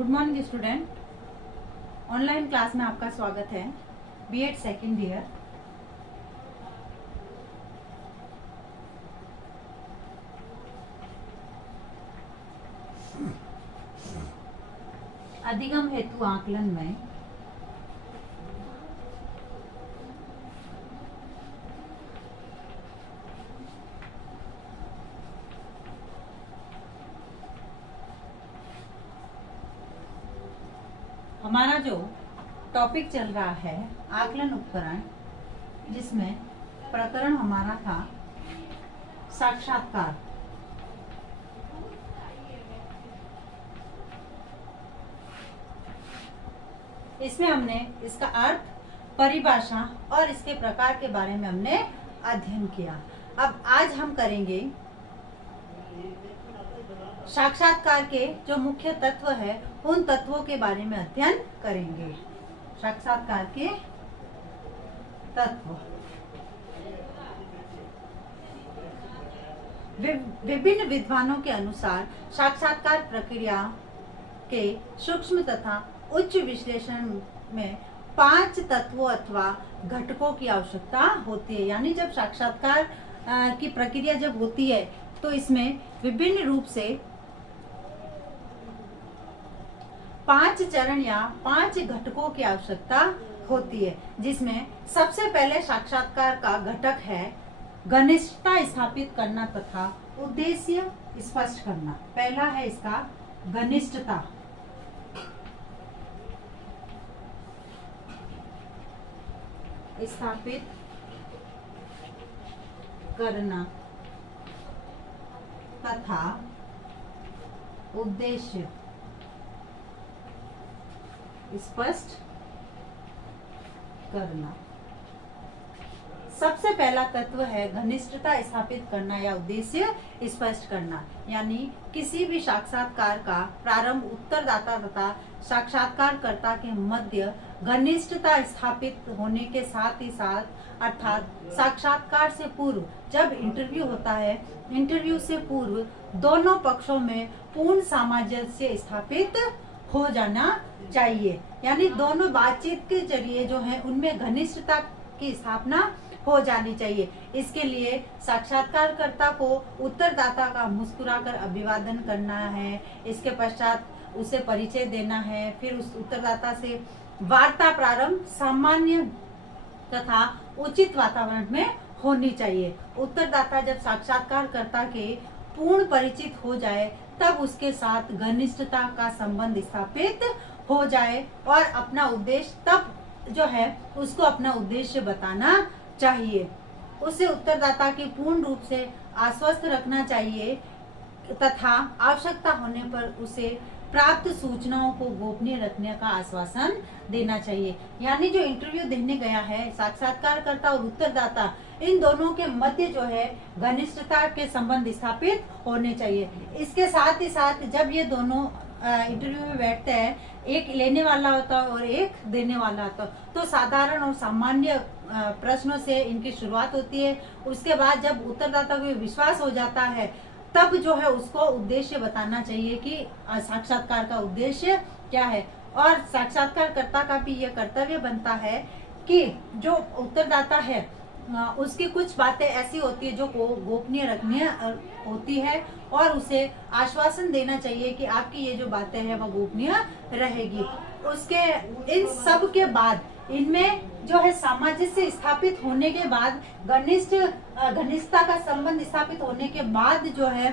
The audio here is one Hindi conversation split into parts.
Good morning student. Online class में आपका स्वागत है। BEd second year. अधिगम हेतु आकलन में हमारा जो टॉपिक चल रहा है आकलन उपकरण, जिसमें प्रकरण हमारा था साक्षात्कार। इसमें हमने इसका अर्थ, परिभाषा और इसके प्रकार के बारे में हमने अध्ययन किया। अब आज हम करेंगे साक्षात्कार के जो मुख्य तत्व है उन तत्वों के बारे में अध्ययन करेंगे। साक्षात्कार के तत्व। विभिन्न विद्वानों के अनुसार साक्षात्कार प्रक्रिया के सूक्ष्म तथा उच्च विश्लेषण में 5 तत्वों अथवा घटकों की आवश्यकता होती है। यानी जब साक्षात्कार की प्रक्रिया जब होती है तो इसमें विभिन्न रूप से 5 चरण या 5 घटकों की आवश्यकता होती है, जिसमें सबसे पहले साक्षात्कार का घटक है घनिष्ठता स्थापित करना तथा उद्देश्य स्पष्ट करना। पहला है इसका घनिष्ठता। स्थापित करना तथा उद्देश्य स्पष्ट करना। सबसे पहला तत्व है घनिष्ठता स्थापित करना या उद्देश्य स्पष्ट करना। यानी किसी भी साक्षात्कार का प्रारंभ उत्तरदाता तथा साक्षात्कारकर्ता के मध्य घनिष्ठता स्थापित होने के साथ ही साथ, अर्थात साक्षात्कार से पूर्व जब इंटरव्यू होता है, इंटरव्यू से पूर्व दोनों पक्षों में पूर्ण सामंजस्य स्थापित हो जाना चाहिए। यानी दोनों बातचीत के जरिए जो है उनमें घनिष्ठता की स्थापना हो जानी चाहिए। इसके लिए साक्षात्कारकर्ता को उत्तरदाता का मुस्कुराकर अभिवादन करना है। इसके पश्चात उसे परिचय देना है। फिर उस उत्तरदाता से वार्ता प्रारंभ सामान्य तथा उचित वातावरण में होनी चाहिए। उत्तरदाता जब साक्षात्कारकर्ता के पूर्ण परिचित हो जाए तब उसके साथ घनिष्ठता का संबंध स्थापित हो जाए और अपना उद्देश्य तब जो है उसको अपना उद्देश्य बताना चाहिए। उसे उत्तरदाता की पूर्ण रूप से आश्वस्त रखना चाहिए तथा आवश्यकता होने पर उसे प्राप्त सूचनाओं को गोपनीय रखने का आश्वासन देना चाहिए। यानी जो इंटरव्यू देने गया है साक्षात्कारकर्ता और उत्तरदाता, इन दोनों के मध्य जो है घनिष्ठता के संबंध स्थापित होने चाहिए। इसके साथ ही साथ जब ये दोनों इंटरव्यू में बैठते हैं, एक लेने वाला होता है और एक देने वाला होता है, तो साधारण और सामान्य प्रश्नों से इनकी शुरुआत होती है। उसके बाद जब उत्तरदाता को विश्वास हो जाता है तब जो है उसको उद्देश्य बताना चाहिए कि साक्षात्कार का उद्देश्य क्या है। और साक्षात्कारकर्ता का भी यह कर्तव्य बनता है कि जो उत्तरदाता है उसकी कुछ बातें ऐसी होती है जो को गोपनीय रखनी होती है और उसे आश्वासन देना चाहिए कि आपकी ये जो बातें हैं वह गोपनीय रहेगी। उसके इन सब के बाद इनमें जो है सामंजस्य स्थापित होने के बाद, घनिष्ठता का संबंध स्थापित होने के बाद जो है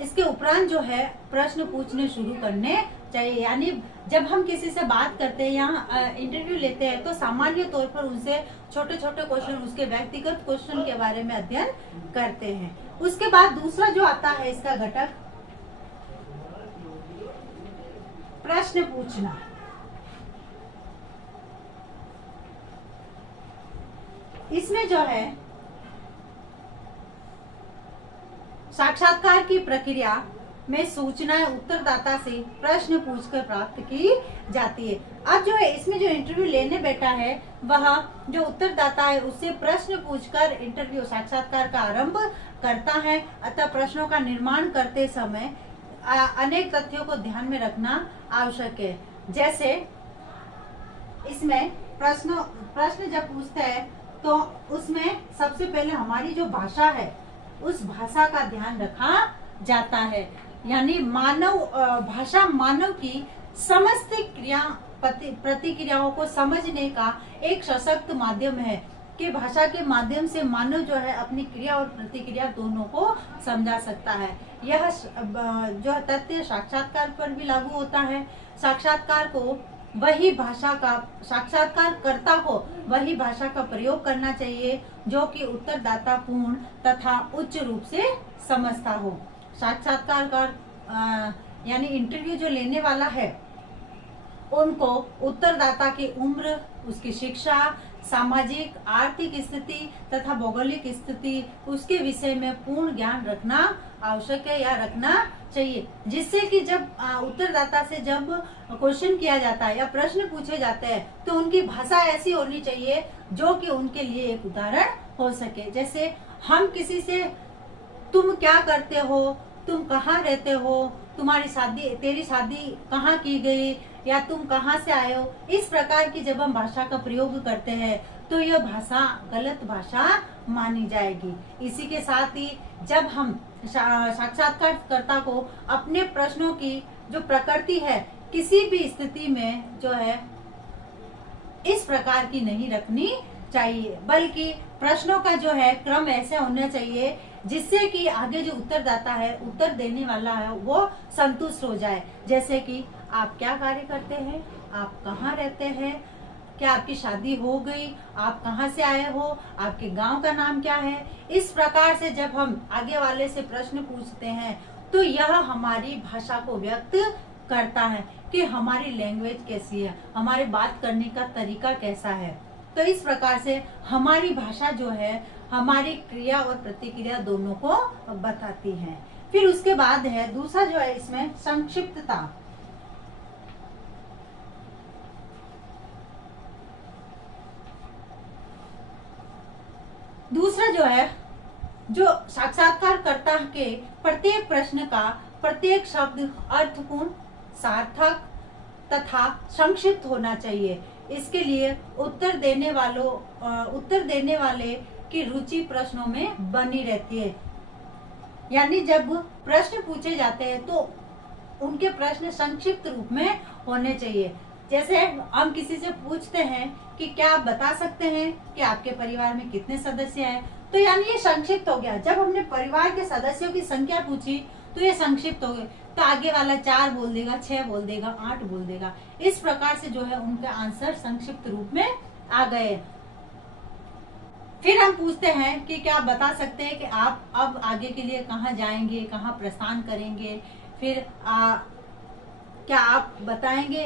इसके उपरांत जो है प्रश्न पूछने शुरू करने चाहिए। यानी जब हम किसी से बात करते हैं या इंटरव्यू लेते हैं तो सामान्य तौर पर उनसे छोटे छोटे क्वेश्चन, उसके व्यक्तिगत क्वेश्चन के बारे में अध्ययन करते हैं। उसके बाद दूसरा जो आता है इसका घटक प्रश्न पूछना। इसमें जो है साक्षात्कार की प्रक्रिया में सूचनाएं उत्तरदाता से प्रश्न पूछकर प्राप्त की जाती है। अब जो है इसमें जो इंटरव्यू लेने बैठा है वह जो उत्तरदाता है उससे प्रश्न पूछकर इंटरव्यू साक्षात्कार का आरंभ करता है। अतः प्रश्नों का निर्माण करते समय अनेक तथ्यों को ध्यान में रखना आवश्यक है। जैसे इसमें प्रश्न जब पूछता है तो उसमें सबसे पहले हमारी जो भाषा है उस भाषा का ध्यान रखा जाता है। यानी भाषा मानव की समस्त प्रतिक्रियाओं को समझने का एक सशक्त माध्यम है कि भाषा के माध्यम से मानव जो है अपनी क्रिया और प्रतिक्रिया दोनों को समझा सकता है। यह जो तथ्य साक्षात्कार पर भी लागू होता है। साक्षात्कारकर्ता को वही भाषा का प्रयोग करना चाहिए जो कि उत्तरदाता पूर्ण तथा उच्च रूप से समझता हो। साक्षात्कारकार यानी इंटरव्यू जो लेने वाला है उनको उत्तरदाता की उम्र, उसकी शिक्षा, सामाजिक आर्थिक स्थिति तथा भौगोलिक स्थिति, उसके विषय में पूर्ण ज्ञान रखना आवश्यक है या रखना चाहिए, जिससे कि जब उत्तरदाता से जब क्वेश्चन किया जाता है या प्रश्न पूछे जाते हैं तो उनकी भाषा ऐसी होनी चाहिए जो कि उनके लिए एक उदाहरण हो सके। जैसे हम किसी से तुम क्या करते हो, तुम कहाँ रहते हो, तेरी शादी कहाँ की गई, या तुम कहाँ से आए हो, इस प्रकार की जब हम भाषा का प्रयोग करते हैं तो यह भाषा गलत भाषा मानी जाएगी। इसी के साथ ही जब हम साक्षात्कारकर्ता को अपने प्रश्नों की जो प्रकृति है किसी भी स्थिति में जो है इस प्रकार की नहीं रखनी चाहिए, बल्कि प्रश्नों का जो है क्रम ऐसा होना चाहिए जिससे कि आगे जो उत्तरदाता है, उत्तर देने वाला है, वो संतुष्ट हो जाए। जैसे कि आप क्या कार्य करते हैं, आप कहाँ रहते हैं, क्या आपकी शादी हो गई, आप कहाँ से आए हो, आपके गांव का नाम क्या है। इस प्रकार से जब हम आगे वाले से प्रश्न पूछते हैं तो यह हमारी भाषा को व्यक्त करता है कि हमारी लैंग्वेज कैसी है, हमारे बात करने का तरीका कैसा है। तो इस प्रकार से हमारी भाषा जो है हमारी क्रिया और प्रतिक्रिया दोनों को बताती है। फिर उसके बाद है दूसरा जो है इसमें संक्षिप्तता। दूसरा जो है जो साक्षात्कारकर्ता के प्रत्येक प्रश्न का प्रत्येक शब्द अर्थपूर्ण, सार्थक तथा संक्षिप्त होना चाहिए। इसके लिए उत्तर देने वाले की रुचि प्रश्नों में बनी रहती है। यानी जब प्रश्न पूछे जाते हैं तो उनके प्रश्न संक्षिप्त रूप में होने चाहिए। जैसे हम किसी से पूछते हैं कि क्या आप बता सकते हैं कि आपके परिवार में कितने सदस्य हैं, तो यानी ये संक्षिप्त हो गया। जब हमने परिवार के सदस्यों की संख्या पूछी तो ये संक्षिप्त हो गए, तो आगे वाला 4 बोल देगा, 6 बोल देगा, 8 बोल देगा। इस प्रकार से जो है उनके आंसर संक्षिप्त रूप में आ गए। फिर हम पूछते हैं कि क्या आप बता सकते हैं कि आप अब आगे के लिए कहाँ जाएंगे, कहाँ प्रस्थान करेंगे। फिर क्या आप बताएंगे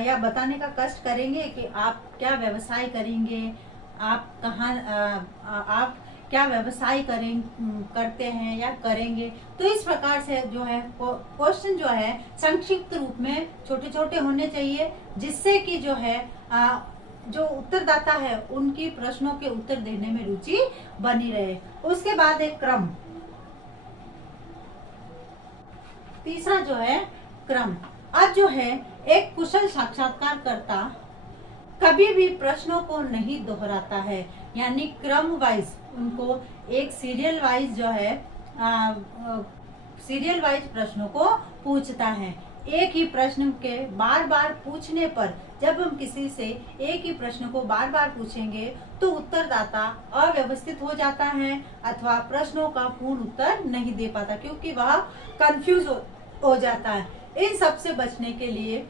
या बताने का कष्ट करेंगे कि आप क्या व्यवसाय करेंगे, आप क्या व्यवसाय करते हैं या करेंगे। तो इस प्रकार से जो है क्वेश्चन जो है संक्षिप्त रूप में छोटे छोटे होने चाहिए, जिससे कि जो है जो उत्तरदाता है उनकी प्रश्नों के उत्तर देने में रुचि बनी रहे। उसके बाद एक क्रम, तीसरा जो है क्रम। अब जो है एक कुशल साक्षात्कारकर्ता कभी भी प्रश्नों को नहीं दोहराता है, यानी क्रम वाइज उनको एक सीरियल वाइज जो है सीरियल वाइज प्रश्नों को पूछता है। एक ही प्रश्न के बार बार पूछने पर जब हम किसी से एक ही प्रश्न को बार बार पूछेंगे तो उत्तरदाता अव्यवस्थित हो जाता है अथवा प्रश्नों का पूर्ण उत्तर नहीं दे पाता, क्योंकि वह कंफ्यूज हो जाता है। इन सब से बचने के लिए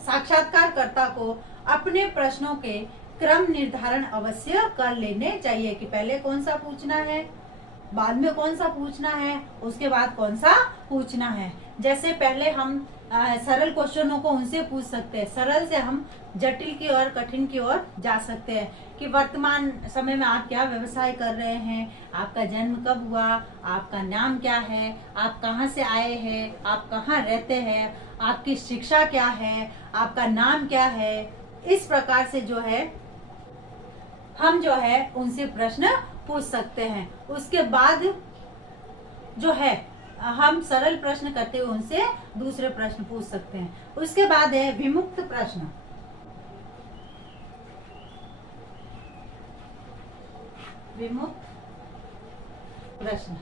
साक्षात्कारकर्ता को अपने प्रश्नों के क्रम निर्धारण अवश्य कर लेने चाहिए कि पहले कौन सा पूछना है, बाद में कौन सा पूछना है, उसके बाद कौन सा पूछना है। जैसे पहले हम सरल क्वेश्चनों को उनसे पूछ सकते हैं। सरल से हम जटिल की ओर, कठिन की ओर जा सकते हैं कि वर्तमान समय में आप क्या व्यवसाय कर रहे हैं, आपका जन्म कब हुआ, आपका नाम क्या है, आप कहाँ से आए हैं, आप कहाँ रहते हैं, आपकी शिक्षा क्या है, आपका नाम क्या है। इस प्रकार से जो है हम जो है उनसे प्रश्न पूछ सकते हैं। उसके बाद जो है हम सरल प्रश्न करते हुए उनसे दूसरे प्रश्न पूछ सकते हैं। उसके बाद है विमुक्त प्रश्न। विमुक्त प्रश्न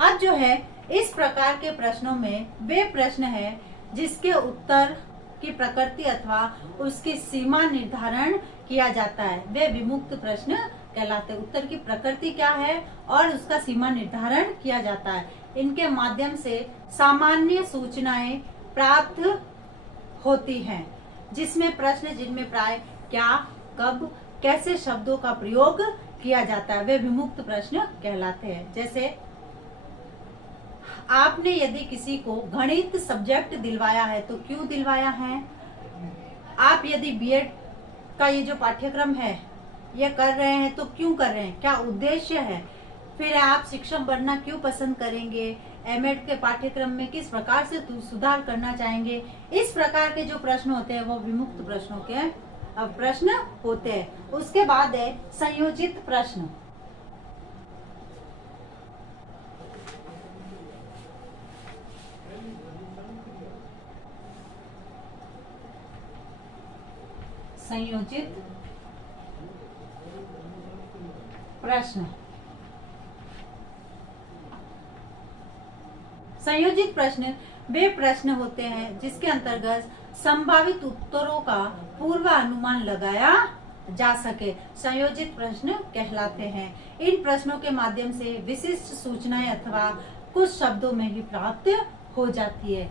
अब जो है इस प्रकार के प्रश्नों में वे प्रश्न है जिसके उत्तर की प्रकृति अथवा उसकी सीमा निर्धारण किया जाता है, वे विमुक्त प्रश्न कहलाते हैं। उत्तर की प्रकृति क्या है और उसका सीमा निर्धारण किया जाता है। इनके माध्यम से सामान्य सूचनाएं प्राप्त होती हैं, जिसमें प्रश्न जिनमें प्राय क्या, कब, कैसे शब्दों का प्रयोग किया जाता है, वे विमुक्त प्रश्न कहलाते हैं। जैसे आपने यदि किसी को गणित सब्जेक्ट दिलवाया है तो क्यों दिलवाया है? आप यदि बीएड का ये जो पाठ्यक्रम है ये कर रहे हैं तो क्यों कर रहे हैं, क्या उद्देश्य है? फिर आप शिक्षक बनना क्यों पसंद करेंगे? एमएड के पाठ्यक्रम में किस प्रकार से सुधार करना चाहेंगे? इस प्रकार के जो प्रश्न होते हैं वो विमुक्त प्रश्नों के प्रश्न होते हैं। उसके बाद है संयोजित प्रश्न। संयोजित प्रश्न। संयोजित प्रश्न वे प्रश्न होते हैं जिसके अंतर्गत संभावित उत्तरों का पूर्व अनुमान लगाया जा सके, संयोजित प्रश्न कहलाते हैं। इन प्रश्नों के माध्यम से विशिष्ट सूचनाएं अथवा कुछ शब्दों में ही प्राप्त हो जाती है।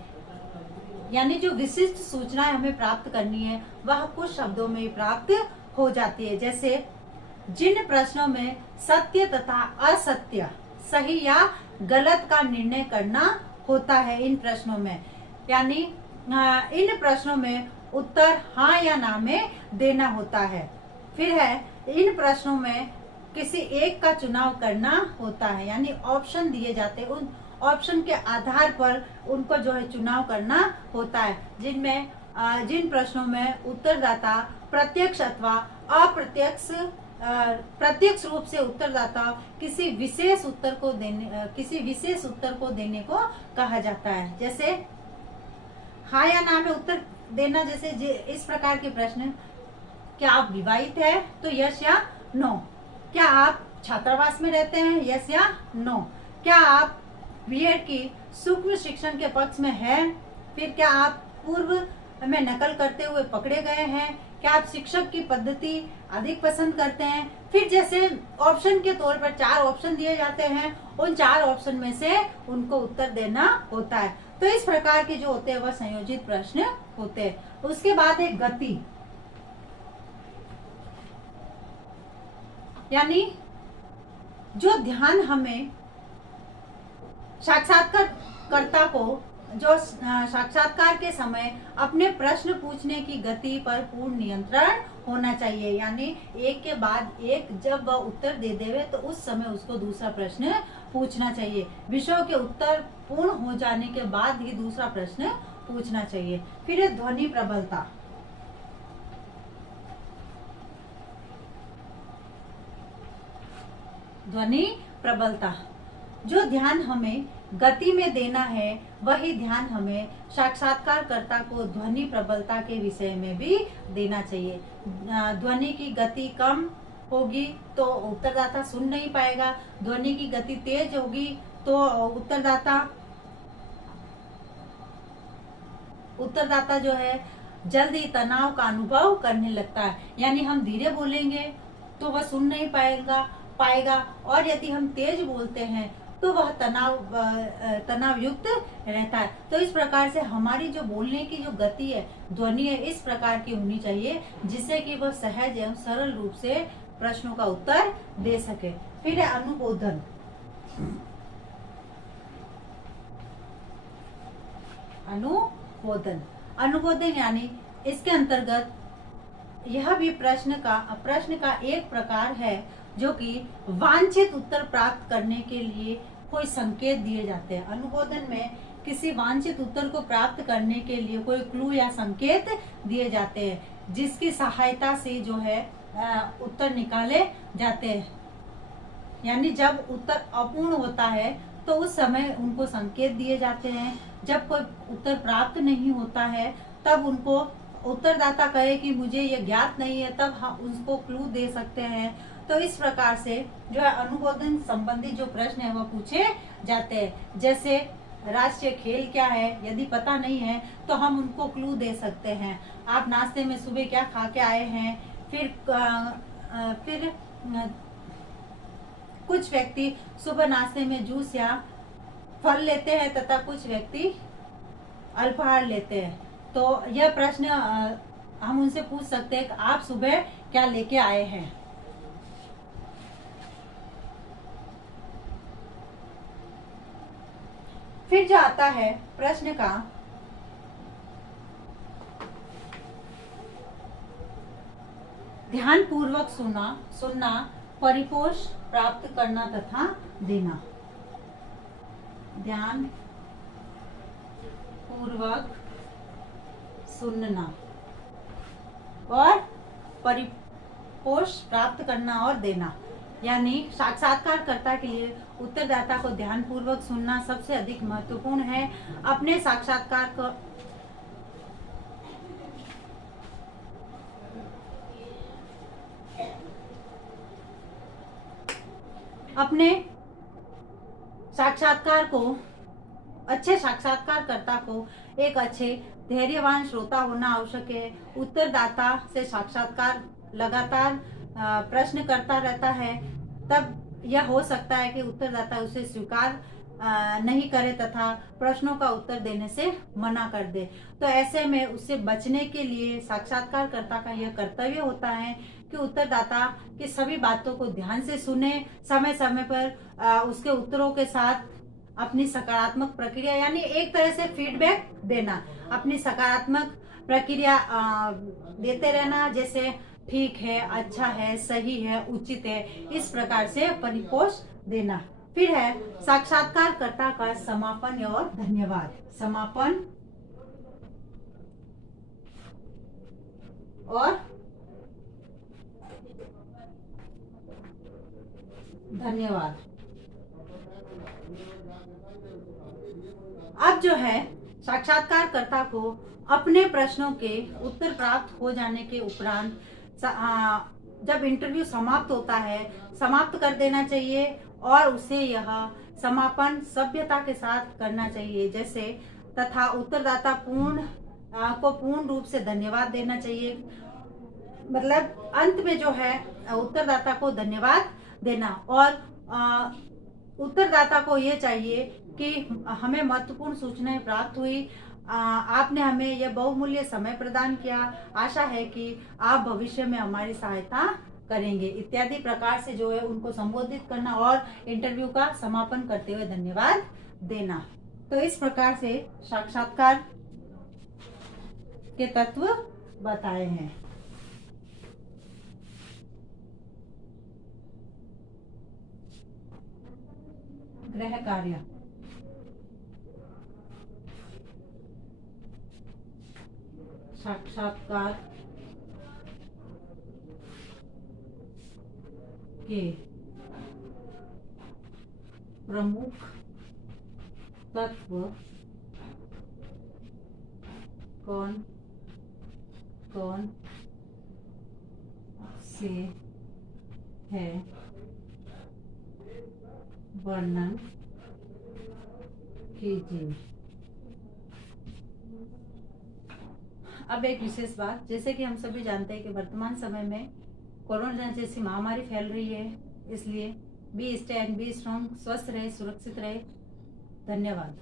यानी जो विशिष्ट सूचनाएं हमें प्राप्त करनी है वह कुछ शब्दों में ही प्राप्त हो जाती है। जैसे जिन प्रश्नों में सत्य तथा असत्य, सही या गलत का निर्णय करना होता है, इन प्रश्नों में यानी इन प्रश्नों में उत्तर हाँ या ना में देना होता है। फिर है इन प्रश्नों में किसी एक का चुनाव करना होता है, यानी ऑप्शन दिए जाते हैं, उन ऑप्शन के आधार पर उनको जो है चुनाव करना होता है। जिनमें जिन प्रश्नों में उत्तरदाता प्रत्यक्ष अथवा अप्रत्यक्ष प्रत्यक्ष रूप से उत्तरदाता किसी विशेष उत्तर को देने को कहा जाता है। जैसे हाँ या ना में उत्तर देना, जैसे इस प्रकार के प्रश्न, क्या आप विवाहित है तो यस या नो, क्या आप छात्रावास में रहते हैं, यस या नो, क्या आप बीएड की सूक्ष्म शिक्षण के पक्ष में हैं, फिर क्या आप पूर्व में नकल करते हुए पकड़े गए हैं, क्या आप शिक्षक की पद्धति अधिक पसंद करते हैं। फिर जैसे ऑप्शन के तौर पर 4 ऑप्शन दिए जाते हैं, उन 4 ऑप्शन में से उनको उत्तर देना होता है। तो इस प्रकार के जो होते हैं वह संयोजित प्रश्न होते हैं। उसके बाद है गति, यानी जो ध्यान हमें साक्षात्कारकर्ता को जो साक्षात्कार के समय अपने प्रश्न पूछने की गति पर पूर्ण नियंत्रण होना चाहिए। यानी एक के बाद एक जब वह उत्तर दे देवे तो उस समय उसको दूसरा प्रश्न पूछना चाहिए। विषयों के उत्तर पूर्ण हो जाने के बाद ही दूसरा प्रश्न पूछना चाहिए। फिर है ध्वनि प्रबलता। ध्वनि प्रबलता, जो ध्यान हमें गति में देना है वही ध्यान हमें साक्षात्कारकर्ता को ध्वनि प्रबलता के विषय में भी देना चाहिए। ध्वनि की गति कम होगी तो उत्तरदाता सुन नहीं पाएगा, ध्वनि की गति तेज होगी तो उत्तरदाता जो है जल्दी तनाव का अनुभव करने लगता है। यानी हम धीरे बोलेंगे तो वह सुन नहीं पाएगा और यदि हम तेज बोलते हैं तो वह तनाव युक्त रहता है। तो इस प्रकार से हमारी जो बोलने की जो गति है, ध्वनि है, इस प्रकार की होनी चाहिए जिससे कि वह सहज एवं सरल रूप से प्रश्नों का उत्तर दे सके। फिर है अनुबोधन। अनुबोधन। अनुबोधन यानी इसके अंतर्गत यह भी प्रश्न का एक प्रकार है जो कि वांछित उत्तर प्राप्त करने के लिए कोई संकेत दिए जाते हैं। अनुबोधन में किसी वांछित उत्तर को प्राप्त करने के लिए कोई क्लू या संकेत दिए जाते हैं जिसकी सहायता से जो है उत्तर निकाले जाते हैं। यानी जब उत्तर अपूर्ण होता है तो उस समय उनको संकेत दिए जाते हैं। जब कोई उत्तर प्राप्त नहीं होता है तब उनको उत्तरदाता कहे कि मुझे ये ज्ञात नहीं है, तब हम उसको क्लू दे सकते हैं। तो इस प्रकार से जो है अनुबोधन संबंधी जो प्रश्न है वो पूछे जाते हैं। जैसे राष्ट्रीय खेल क्या है, यदि पता नहीं है तो हम उनको क्लू दे सकते हैं। आप नाश्ते में सुबह क्या खा के आए हैं। फिर कुछ व्यक्ति सुबह नाश्ते में जूस या फल लेते हैं तथा कुछ व्यक्ति अल्पाहार लेते हैं। तो यह प्रश्न हम उनसे पूछ सकते हैं कि आप सुबह क्या लेके आए हैं। फिर जो आता है प्रश्न का ध्यान पूर्वक सुनना, परिपोष प्राप्त करना तथा देना। ध्यान पूर्वक सुनना और परिपोष प्राप्त करना और देना। यानी साक्षात्कारकर्ता के लिए उत्तरदाता को ध्यान पूर्वक सुनना सबसे अधिक महत्वपूर्ण है। अपने साक्षात्कार को अच्छे साक्षात्कारकर्ता को एक अच्छे धैर्यवान श्रोता होना आवश्यक है। उत्तरदाता से साक्षात्कार लगातार प्रश्न करता रहता है, तब यह हो सकता है कि उत्तरदाता उसे स्वीकार नहीं करे तथा प्रश्नों का उत्तर देने से मना कर दे। तो ऐसे में उससे बचने के लिए साक्षात्कारकर्ता का यह कर्तव्य होता है कि उत्तरदाता की सभी बातों को ध्यान से सुने, समय समय पर उसके उत्तरों के साथ अपनी सकारात्मक प्रक्रिया यानी एक तरह से फीडबैक देना, अपनी सकारात्मक प्रक्रिया देते रहना, जैसे ठीक है, अच्छा है, सही है, उचित है, इस प्रकार से परिपोष देना। फिर है साक्षात्कारकर्ता का समापन और धन्यवाद। समापन और धन्यवाद। अब जो है साक्षात्कारकर्ता को अपने प्रश्नों के उत्तर प्राप्त हो जाने के उपरांत जब इंटरव्यू समाप्त होता है, समाप्त कर देना चाहिए और उसे यह समापन सभ्यता के साथ करना चाहिए। जैसे तथा उत्तरदाता पूर्ण रूप से धन्यवाद देना चाहिए। मतलब अंत में जो है उत्तरदाता को धन्यवाद देना और उत्तरदाता को ये चाहिए कि हमें महत्वपूर्ण सूचनाएं प्राप्त हुई, आपने हमें यह बहुमूल्य समय प्रदान किया, आशा है कि आप भविष्य में हमारी सहायता करेंगे, इत्यादि प्रकार से जो है उनको संबोधित करना और इंटरव्यू का समापन करते हुए धन्यवाद देना। तो इस प्रकार से साक्षात्कार के तत्व बताए हैं। गृह कार्य। साक्षात्कार के प्रमुख तत्व कौन कौन से है, वर्णन कीजिए। अब एक विशेष बात, जैसे कि हम सभी जानते हैं कि वर्तमान समय में कोरोना जैसी महामारी फैल रही है, इसलिए बी स्ट्रॉन्ग, स्वस्थ रहे, सुरक्षित रहे। धन्यवाद।